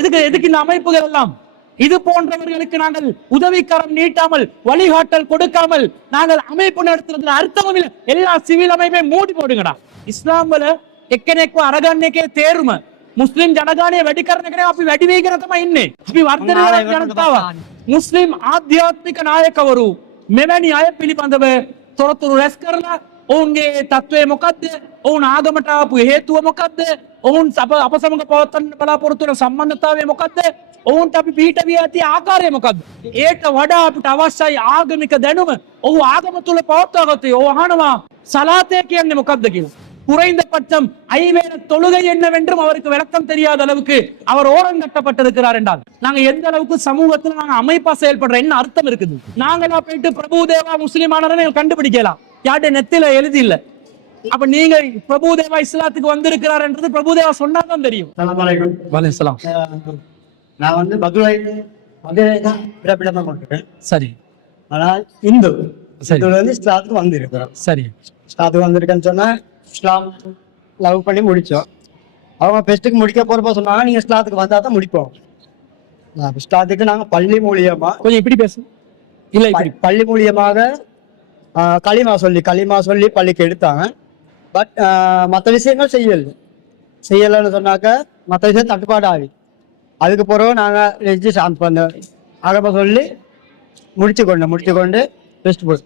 எதுக்கு இந்த அமைப்புகள் எல்லாம்? இது போன்றவர்களுக்கு நாங்கள் உதவிக்கரம் நீட்டாமல், வழிகாட்டல் கொடுக்காமல் நாங்கள் அமைப்பு நடத்துறதுல அர்த்தமும் இல்லை. எல்லா சிவில் அமைப்பையும் மூடி போடுங்கடா. இஸ்லாம்ல එක්කෙනෙක්ව අරගන්න එකේ තේරුම මුස්ලිම් ජනගහනය වැඩි කරන එකනේ අපි වැඩි වේගෙන තමයි ඉන්නේ. අපි වර්ධනය කරන ජනතාව. මුස්ලිම් ආධ්‍යාත්මික නායකවරු මෙවැනි අය පිළිබඳව තොරතුරු රැස් කරලා ඔවුන්ගේ තත්ත්වය මොකද්ද? ඔවුන් ආගමට ආපු හේතුව මොකද්ද? ඔවුන් අප සමග පවත්වන්න බලාපොරොත්තු වෙන සම්බන්ධතාවය මොකද්ද? ඔවුන්ට අපි පිට විය ඇති ආකාරය මොකද්ද? ඒට වඩා අපිට අවශ්‍යයි ආගමික දැනුම. ඔහු ආගම තුල පවත්වාගත්තේ. ඔහු අහනවා සලාතය කියන්නේ මොකද්ද කියලා. குறைந்தபட்சம் ஐவேளை தொழுகை என்னவென்றும் அவருக்கு விளக்கம் தெரியாத அளவுக்கு அவர் ஓரங்கட்டப்பட்டிருக்கிறார் என்றால் நாங்க எந்த அளவுக்கு சமூகத்தில் நாங்க அமைப்பா செயல்படுற என்ன அர்த்தம் இருக்குது? நாங்களா போயிட்டு பிரபுதேவா முஸ்லிமானவரை கண்டுபிடிக்கலாம், யார்ட்ட நெத்தில எழுதி இல்ல. அப்ப நீங்க பிரபுதேவா இஸ்லாத்துக்கு வந்திருக்கிறார் என்றது பிரபுதேவா சொன்னாதான் தெரியும். நான் வந்து மதுரை தான் பிறப்பிடமா கொண்டிருக்கேன். சரி. ஆனா இந்து வந்து இஸ்லாத்துக்கு வந்திருக்கிறோம். சரி. இஸ்லாத்துக்கு வந்திருக்கேன்னு சொன்னா இஸ்லாம் லவ் பண்ணி முடிச்சோம். அவங்க பெஸ்ட்டுக்கு முடிக்க போறப்ப சொன்னாங்க நீங்க இஸ்லாத்துக்கு வந்தா தான் முடிப்போம். இஸ்லாத்துக்கு நாங்க பள்ளி மூலியமா கொஞ்சம் இப்படி பேசு இல்ல பள்ளி மூலியமாக களிமா சொல்லி பள்ளிக்கு எடுத்தாங்க. பட் மற்ற விஷயங்கள் செய்யலன்னு சொன்னாக்க மற்ற விஷயம் தட்டுப்பாடு ஆகி அதுக்கு பிறகு நாங்க ரெஜிஸ்டர் பண்ண ஆகப்ப சொல்லி முடிச்சு கொண்டு பெஸ்ட் போய்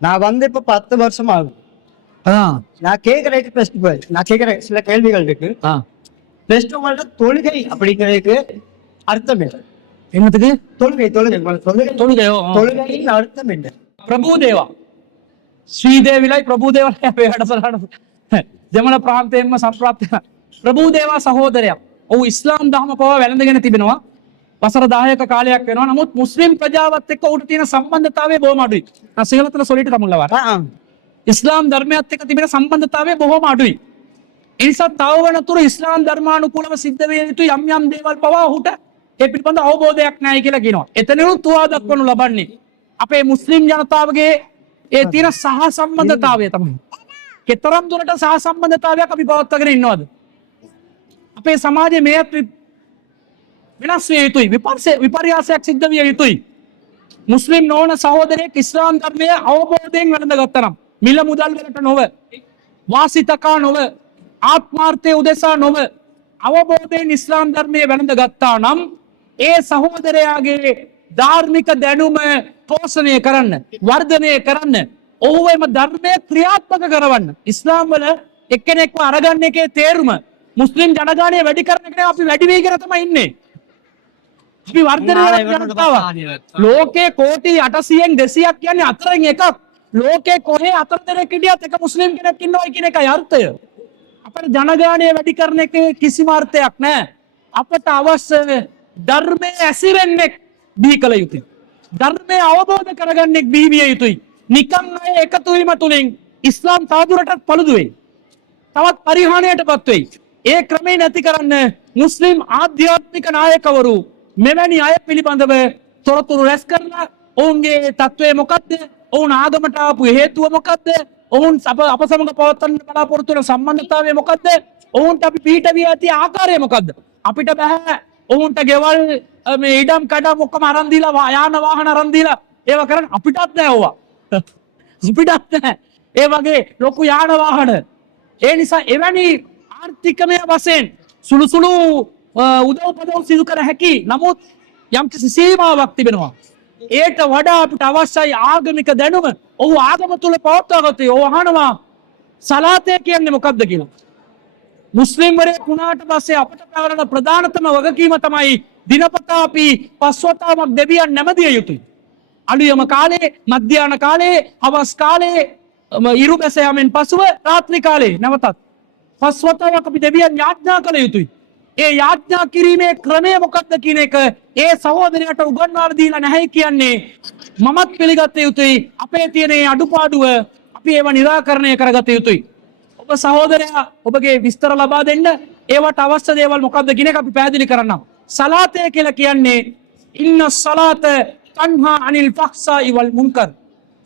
நான் வந்து இப்ப 10 வருஷம் ஆகும். நான் கேட்கறதுக்கு பெஸ்ட் போய் நான் கேட்கற சில கேள்விகள் இருக்கு. பெஸ்ட் உங்கள்ட்ட தொழுகை அப்படிங்கிறதுக்கு அர்த்தம் இல்லை. என்னத்துக்கு தொழுகையின் அர்த்தம் என்ன? பிரபுதேவா ශ්‍රීදේවිලයි ප්‍රභූදේවලයි අපේ වැඩසටහන දෙමළ ප්‍රාන්තයෙන්ම සම්ප්‍රාප්ත ප්‍රභූදේවා සහෝදරයා. ඔහු ඉස්ලාම් දහම පවා වැළඳගෙන තිබෙනවා. වසර 10ක කාලයක් වෙනවා. නමුත් මුස්ලිම් ප්‍රජාවත් එක්ක උට තියෙන සම්බන්ධතාවය බොහොම අඩුයි. සිංහලතල සොලිට තමුල්ලා වාර. ඉස්ලාම් ධර්මයත් එක්ක තිබෙන සම්බන්ධතාවය බොහොම අඩුයි. ඒ නිසා තව වෙනතුරු ඉස්ලාම් ධර්මානුකූලව සිද්ධ වේ යුතු යම් දේවල් පවා ඔහුට ඒ පිළිබඳ අවබෝධයක් නැහැ කියලා කියනවා. එතනිනුත් තුවා දක්වනු ලබන්නේ අපේ මුස්ලිම් ජනතාවගේ ඒ තියෙන සහ සම්බන්ධතාවය තමයි. කෙතරම් දුරට සහ සම්බන්ධතාවයක් අපි පවත්වාගෙන ඉන්නවද? අපේ සමාජයේ මේත් වෙනස් විය යුතුයි. විපර්යාසයක් සිද්ධ විය යුතුයි. මුස්ලිම් නොවන සහෝදරයෙක් ඉස්ලාම් ධර්මය අවබෝධයෙන් වැළඳගත්තා නම් මිල මුදල් වලට නොව, වාසිතකා නොව, ආත්මාර්ථය උදෙසා නොව අවබෝධයෙන් ඉස්ලාම් ධර්මය වැළඳගත්තා නම් ඒ සහෝදරයාගේ ධාර්මික දැනුම පෝෂණය කරන්න, වර්ධනය කරන්න, ඔහුව එම ධර්මය ක්‍රියාත්මක කරවන්න. ඉස්ලාම් වල එක්කෙනෙක්ව අරගන්න එකේ තේරුම මුස්ලිම් ජනගහනය වැඩි කරන එකනේ අපි වැඩි වේගෙන තමයි ඉන්නේ. අපි වර්ධනය කරන ජනතාව. ලෝකේ කෝටි 800න් 200ක් කියන්නේ අතරෙන් එකක්. ලෝකේ කොහේ 4 දෙනෙක් හිටියත් එක මුස්ලිම් කෙනෙක් ඉන්නවා කියන එකයි අර්ථය. අපේ ජනගහනය වැඩි කරන එකේ කිසිම අර්ථයක් නැහැ. අපට අවශ්‍ය ධර්මයේ ඇසිරෙන්නේ බිහි කළ යුතුයි. ධර්මය අවබෝධ කරගන්නෙක් බිහි විය යුතුයි. නිකම් අය එකතු වීම තුලින් ඉස්ලාම් තවදුරටත් පළුදු වෙයි. තවත් පරිහානියටපත් වෙයි. ඒ ක්‍රමේ නැති කරන්න මුස්ලිම් ආධ්‍යාත්මික නායකවරු මෙවැනි අය පිළිබඳව තොරතුරු රැස් කරලා ඔවුන්ගේ තත්ත්වය මොකද්ද? ඔවුන් ආගමට ආපු හේතුව මොකද්ද? ඔවුන් අප සමග පවත්වන්න බලාපොරොත්තු වෙන සම්බන්ධතාවය මොකද්ද? ඔවුන්ට අපි පිට විය ඇති ආකාරය මොකද්ද? අපිට බෑ ඔවුන්ට ගෙවල් මේ ඉඩම් කඩම් ඔක්කොම අරන් දීලා යාන වාහන අරන් දීලා ඒව කරන්න අපිටත් නෑ ඕවා. අපිටත් නෑ ඒ වගේ ලොකු යාන වාහන. ඒ නිසා එවැනි ආර්ථිකමය වශයෙන් සුළු උදව්පදව් සිදු කර හැකි. නමුත් යම්කිසි සීමාවක් තිබෙනවා. ඒට වඩා අපිට අවශ්‍යයි ආගමික දැනුම. ඔහු ආගම තුල පවත්වාගත්තේ. ඔහු අහනවා සලාතය කියන්නේ මොකක්ද කියලා. මුස්ලිම් වරේ වුණාට පස්සේ අපට පැවරෙන ප්‍රධානතම වගකීම තමයි දිනපතා අපි 5 වතාවක් දෙවියන් නැමදිය යුතුයි. අලුයම කාලේ, මධ්‍යාන කාලේ, හවස් කාලේ, ඉරු බැස යාමෙන් පසුව රාත්‍රී කාලේ නැවතත් 5 වතාවක් අපි දෙවියන් යාඥා කළ යුතුයි. ඒ යාඥා කිරීමේ ක්‍රමය මොකක්ද කියන එක ඒ සහෝදරයාට උගන්වලා දීලා නැහැ කියන්නේ මමත් පිළිගත යුතුයි. අපේ තියෙන අඩුපාඩුව අපි ඒව निराකරණය කරගත යුතුයි. ඔබ සහෝදරයා ඔබගේ විස්තර ලබා දෙන්න. ඒවට අවශ්‍ය දේවල් මොකක්ද කියන එක අපි පැහැදිලි කරන්නම්. සලාතය කියලා කියන්නේ ඉන්න සලාත තන්හා අනිල් ෆහ්සායි වල් මුන්කර්.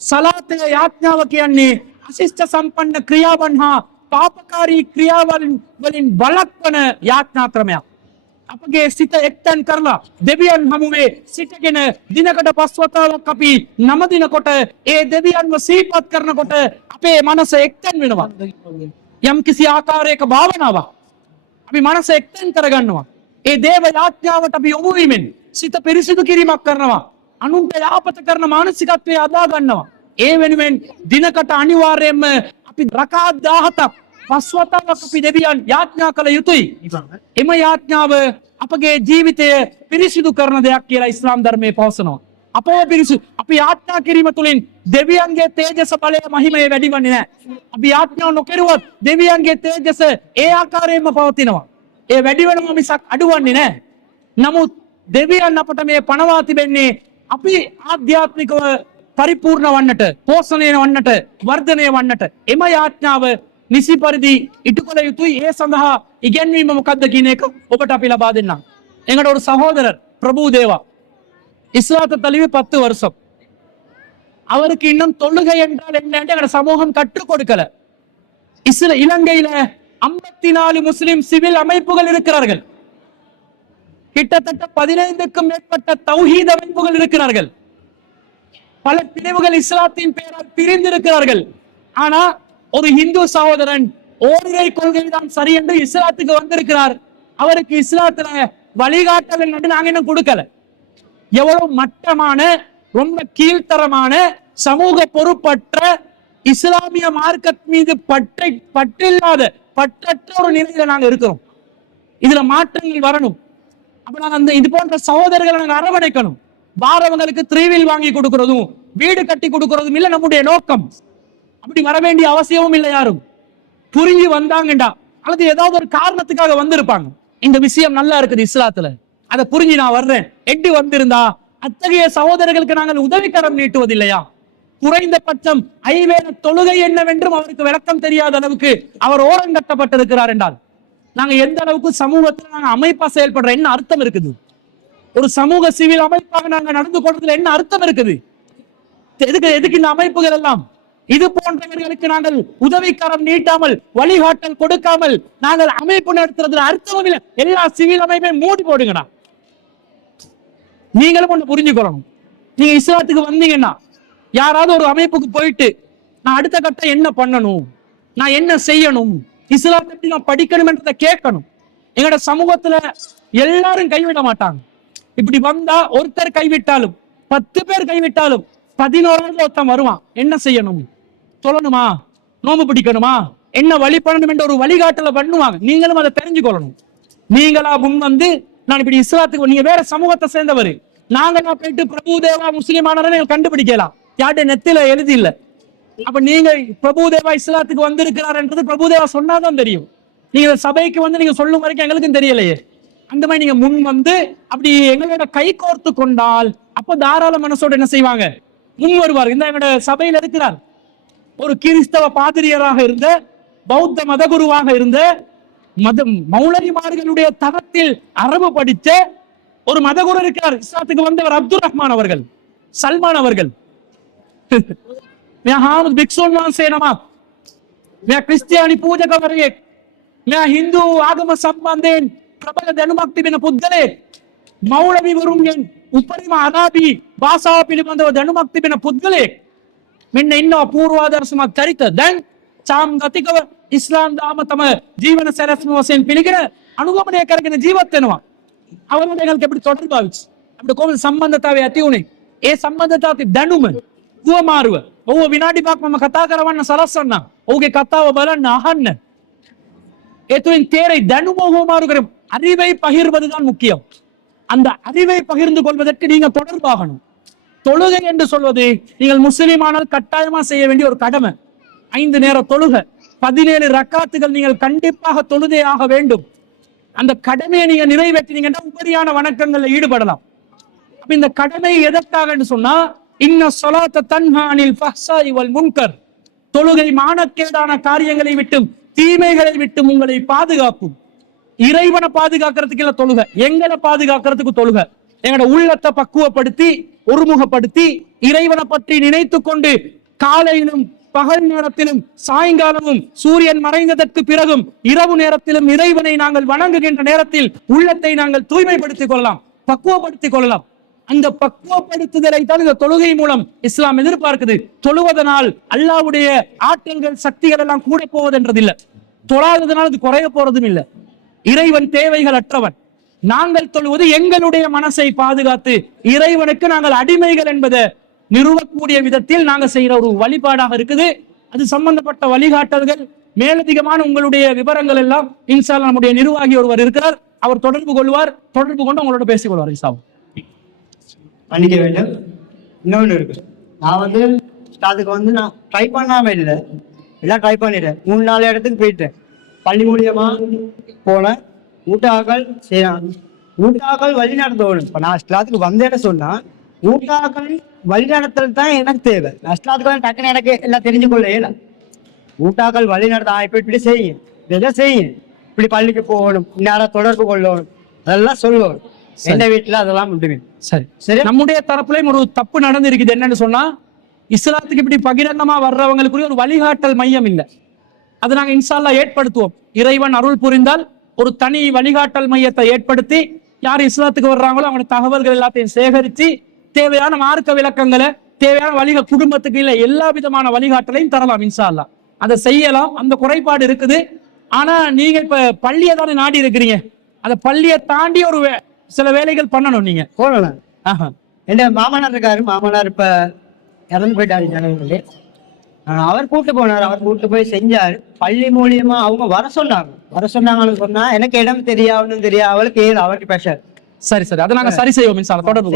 සලාතය යාඥාව කියන්නේ අශිෂ්ට සම්පන්න ක්‍රියාවන් හා පාපකාරී ක්‍රියාවලින් වලක්වන යාඥා ක්‍රමයක්. අපගේ සිත එක්තැන් කරලා දෙවියන් හමුවේ සිටගෙන දිනකට 5 වතාවක් අපි නම දිනකොට ඒ දෙවියන්ව සිහිපත් කරනකොට අපේ මනස එක්තැන් වෙනවා. යම් කිසි ආකාරයක භාවනාවක් අපි මනස එක්තැන් කරගන්නවා. ඒ දේව යාඥාවට අපි යොමු වීමෙන් සිත පිරිසිදු කිරීමක් කරනවා. අනුන්ට යාපත කරන මානසිකත්වය අදා ගන්නවා. ඒ වෙනුවෙන් දිනකට අනිවාර්යයෙන්ම අපි රකාත් 17ක් 5 වතාවක් අපි දෙවියන් යාඥා කළ යුතුයි. එම යාඥාව අපගේ ජීවිතය පිරිසිදු කරන දෙයක් කියලා ඉස්ලාම් ධර්මයේ පවසනවා. අපව පිරිසිදු අපි යාඥා කිරීම තුළින් දෙවියන්ගේ තේජස බලය මහිමය වැඩි වෙන්නේ නැහැ. අපි යාඥා නොකරුවොත් දෙවියන්ගේ තේජස ඒ ආකාරයෙන්ම පවතිනවා. ඒ වැඩි වෙනම මිසක් අඩුවන්නේ නැහැ. නමුත් දෙවියන් අපට මේ පණවා තිබෙන්නේ අපි ආධ්‍යාත්මිකව පරිපූර්ණ වන්නට, පෝෂණය වන්නට, වර්ධනය වන්නට. එම යාඥාව නිසි පරිදි ඉටු කළ යුතුයි. ඒ සඳහා ඉගැන්වීම මොකද්ද කියන එක ඔබට අපි ලබා දෙන්නම්. எங்களோட ஒரு சகோதரர் பிரபு தேவா இஸ்லாத்தை தழுவி 10 வருஷம். அவருக்கு இன்னும் தொழுகை என்றால் என்னன்னு எங்களோட சமூகம் கற்றுக் கொடுக்கல. இலங்கையில 54 முஸ்லிம் சிவில் அமைப்புகள் இருக்கிறார்கள். கிட்டத்தட்ட 15க்கும் மேற்பட்ட தௌஹீத் அமைப்புகள் இருக்கிறார்கள். பல பிரிவுகள் இஸ்லாத்தின் பெயரால் பிரிந்திருக்கிறார்கள். ஆனா ஒரு இந்து சகோதரன் ஓரிரை கொள்கை தான் சரி என்று இஸ்லாத்துக்கு வந்திருக்கிறார். அவருக்கு இஸ்லாத்துல வழிகாட்டல் நாங்க இன்னும் கொடுக்கல. எவ்வளவு மட்டமான, ரொம்ப கீழ்த்தரமான, சமூக பொறுப்பற்ற, இஸ்லாமிய மார்க்கத் மீது பற்றில்லாத, பற்றற்ற ஒரு நிலையில நாங்க இருக்கிறோம். இதுல மாற்றங்கள் வரணும். அப்ப நாங்க இது போன்ற சகோதரர்களை நாங்க அரவணைக்கணும். வாரவங்களுக்கு 3 வீல் வாங்கி கொடுக்கிறதும் வீடு கட்டி கொடுக்கிறதும் இல்ல நம்முடைய நோக்கம். அப்படி வர வேண்டிய அவசியமும் இல்லை. யாரும் புரிஞ்சு வந்தாங்கடா அல்லது ஏதாவது ஒரு காரணத்துக்காக வந்திருப்பாங்க. இந்த விஷயம் நல்லா இருக்குது இஸ்லாத்துல, அதை புரிஞ்சு நான் வர்றேன் எட்டு வந்திருந்தா அத்தகைய சகோதரர்களுக்கு நாங்கள் உதவிக்கரம் நீட்டுவதில்லையா? குறைந்தபட்சம் ஐவேள தொழுகை என்னவென்றும் அவருக்கு விளக்கம் தெரியாத அளவுக்கு அவர் ஓரங்கட்டப்பட்டிருக்கிறார் என்றால் நாங்க எந்த அளவுக்கு சமூகத்தில் நாங்க அமைப்பா செயல்படுற என்ன அர்த்தம் இருக்குது? ஒரு சமூக சிவில் அமைப்பாக நாங்க நடந்து கொள்றதுல என்ன அர்த்தம் இருக்குது? எதுக்கு இந்த அமைப்புகள் எல்லாம்? இது போன்றவர்களுக்கு நாங்கள் உதவிக்கரம் நீட்டாமல், வழிகாட்டல் கொடுக்காமல் நாங்கள் அமைப்பு நடத்துறதுல அர்த்தமும் இல்லை. எல்லா சிவில் அமைப்பையும் மூடி போடுங்கடா. நீங்களும் ஒண்ணு புரிஞ்சுக்கொள்ளணும். நீங்க இஸ்லாத்துக்கு வந்தீங்கன்னா யாராவது ஒரு அமைப்புக்கு போயிட்டு நான் அடுத்த கட்டம் என்ன பண்ணணும், நான் என்ன செய்யணும், இஸ்லாத்தை எப்படி நான் படிக்கணும் என்றதை கேட்கணும். எங்களோட சமூகத்துல எல்லாரும் கைவிட மாட்டாங்க. இப்படி வந்தா ஒருத்தர் கைவிட்டாலும் 10 பேர் கைவிட்டாலும் 11வது ஒருத்தன் வருவான். என்ன செய்யணும், சொல்லணுமா, நோம்பு பிடிக்கணுமா, என்ன வழி பண்ணணும் என்ற ஒரு வழிகாட்டல பண்ணுவாங்க. நீங்களும் அதை தெரிஞ்சுக்கொள்ளணும். நீங்களா முன் வந்து நான் இப்படி இஸ்லாத்துக்கு, நீங்க வேற சமூகத்தை சேர்ந்தவர், நாங்களா போயிட்டு பிரபு தேவா முஸ்லிமானவரை கண்டுபிடிக்கலாம். யார்ட்ட நெத்தில எழுதி இல்ல. அப்ப நீங்க பிரபு தேவா இஸ்லாத்துக்கு வந்திருக்கிறார் என்றது பிரபு தேவா சொன்னாதான் தெரியும். நீங்க சபைக்கு வந்து நீங்க சொல்லும் வரைக்கும் எங்களுக்கும் தெரியலையே. அந்த மாதிரி நீங்க முன் வந்து அப்படி எங்களோட கை கோர்த்து கொண்டால் அப்ப தாராள மனசோட என்ன செய்வாங்க, முன் வருவார். இந்த எங்களோட சபையில் இருக்கிறார் ஒரு கிறிஸ்தவ பாதிரியராக இருந்த, பௌத்த மதகுருவாக இருந்த, மௌலவிமார்களுடைய தரத்தில் அரபு படித்த ஒரு மதகுரு இருக்கிறார். இஸ்லாத்துக்கு வந்தவர் அப்துல் ரஹ்மான் அவர்கள், சல்மான் அவர்கள். ක්‍රිස්තියානි පූජකවරයෙක්, මෙයා හින්දු ආගම සම්බන්ධයෙන් ප්‍රබල දැනුමක් තිබෙන පුද්ගලයෙක්, මෞලවිවරුන්ගෙන් උපරිම අරාබි භාෂාව පිළිබඳව දැනුමක් තිබෙන පුද්ගලයෙක්. මෙන්න ඉන්නවා පූර්වාදර්ශමත් චරිත. දැන් සාම්ගතිකව ඉස්ලාම් දාම තම ජීවන සැලැස්ම වශයෙන් පිළිගෙන අනුගමනය කරගෙන ජීවත් වෙනවා. අවරෝධ එங்களுக்கு எப்படி தொடர்பு ஆச்சு, அப்படி கோவில் සම්බන්ධතාවය ඇති උනේ. ඒ සම්බන්ධතාවයේ දැනුම ගුවමාරුව ඔව්ව විනාඩි 5ක් මම කතා කරවන්න සලස්සන්න. ඔහුගේ කතාව බලන්න, අහන්න. ඒ තුලින් තේරෙයි දැනුම ගුවමාරු කරමු. அறிவை பகிர்வதுதான் முக்கியம். அந்த அறிவை பகிர்ந்து கொள்வதற்கு நீங்க தொடர்பாகணும். தொழுகை என்று சொல்வது நீங்கள் முஸ்லிமானால் கட்டாயமா செய்ய வேண்டிய ஒரு கடமை. 5 நேர தொழுகை, 17 ரக்காத்துகள் நீங்கள் கண்டிப்பாக தொழுதே ஆக வேண்டும். அந்த கடமையை நீங்க நிறைவேற்றினீங்கன்னா உபரியான வணக்கங்கள்ல ஈடுபடலாம். அப்ப இந்த கடமை எதற்காக சொன்னா, இன்ன ஸலாத்த தன்ஹா அனில் ஃபஹ்ஷாஇ வல் முன்கர், தொழுகை மானக்கேடான காரியங்களை விட்டும் தீமைகளை விட்டும் உங்களை பாதுகாக்கும். இறைவனை பாதுகாக்கிறதுக்கு இல்ல தொழுகை, எங்களை பாதுகாக்கிறதுக்கு தொழுகை. எங்களோட உள்ளத்தை பக்குவப்படுத்தி ஒருமுகப்படுத்தி இறைவனை பற்றி நினைத்து கொண்டு காலையிலும் பகல் நேரத்திலும் சாயங்காலமும் சூரியன் மறைந்ததற்கு பிறகும் இரவு நேரத்திலும் இறைவனை நாங்கள் வணங்குகின்ற நேரத்தில் உள்ளத்தை நாங்கள் தூய்மைப்படுத்திக் கொள்ளலாம், பக்குவப்படுத்திக் கொள்ளலாம். அந்த பக்குவப்படுத்துதலை தான் இந்த தொழுகை மூலம் இஸ்லாம் எதிர்பார்க்குது. தொழுவதனால் அல்லாஹ்வுடைய ஆற்றல்கள் சக்திகள் எல்லாம் கூட போவதென்றதில்லை, தொழாததனால் அது குறைய போறதும் இல்லை. இறைவன் தேவைகள் அற்றவன். நாங்கள் தொழுவது எங்களுடைய மனசை பாதுகாத்து இறைவனுக்கு நாங்கள் அடிமைகள் என்பதை நிறுவக்கூடிய விதத்தில் நாங்க செய்யற ஒரு வழிபாடாக இருக்குது. அது சம்பந்தப்பட்ட வழிகாட்டல்கள் மேலதிகமான உங்களுடைய விவரங்கள் எல்லாம் இன்ஷா அல்லாஹ் நம்முடைய நிர்வாகி ஒருவர் இருக்கிறார், அவர் தொடர்பு கொள்வார். தொடர்பு கொண்டு உங்களோட பேசிக் கொள்வார். இன்ஷா அல்லாஹ் பண்ணிக்க வேண்டும். இன்னொன்று இருக்கு, நான் வந்து அதுக்கு வந்து நான் ட்ரை பண்ணாம இல்லை, எல்லாம் ட்ரை பண்ணிட்டேன். 3-4 இடத்துக்கு போயிட்டேன். பள்ளி மூலியமா போனேன். ஊட்டாக்கள் செய்யலாம், ஊட்டாக்கள் வழி நடத்தணும். இப்போ நான் இஸ்லாத்துக்கு வந்தேன்னு சொன்னா ஊட்டாக்கள் வழி நடத்தல் தான் எனக்கு தேவை. நான் இஸ்லாத்துக்கு டக்குன்னு எனக்கு எல்லாம் தெரிஞ்சு கொள்ள இயல. ஊட்டாக்கள் வழி நடத்த இப்போ இப்படி செய்யும், இதெல்லாம் செய்யும், இப்படி பள்ளிக்கு போகணும், இந்நேரம் தொடர்பு கொள்ளணும், அதெல்லாம் சொல்லுவோம். எந்த வீட்டுல அதெல்லாம் உண்டு. சரி சரி, நம்முடைய தரப்புலயும் ஒரு தப்பு நடந்து இருக்குது. என்னன்னு சொன்னா, இஸ்லாத்துக்கு இப்படி பகிரங்கமா வர்றவங்களுக்குரிய ஒரு வழிகாட்டல் மையம் இல்லை. அதை நாங்க இன்ஷா அல்லாஹ் ஏற்படுத்துவோம். இறைவன் அருள் புரிந்தால் ஒரு தனி வழிகாட்டல் மையத்தை ஏற்படுத்தி யார் இஸ்லாத்துக்கு வர்றாங்களோ அவங்க தகவல்கள் எல்லாத்தையும் சேகரித்து தேவையான மார்க்க விளக்கங்களை, தேவையான வழிகள், குடும்பத்துக்கு இல்லை எல்லா விதமான வழிகாட்டலையும் தரலாம். இன்ஷா அல்லாஹ் அதை செய்யலாம். அந்த குறைபாடு இருக்குது. ஆனா நீங்க இப்ப பள்ளியை தானே நாடி இருக்கிறீங்க, அந்த பள்ளியை தாண்டி ஒரு சில வேலைகள் பண்ணணும். நீங்க போகலாம். என் மாமனார் இருக்காரு, மாமனார் இப்ப இறந்து போயிட்டாரு ஜனவரி. அவர் கூட்டு போனார், அவர் கூட்டு போய் செஞ்சாரு. பள்ளி மூலியமா அவங்க வர சொன்னாங்கன்னு சொன்னா எனக்கு இடம் தெரியா, ஒன்றும் தெரியா, அவளுக்கு அவருக்கு பேச. சரி சரி, அதை நாங்க சரி செய்வோம். தொடர்பு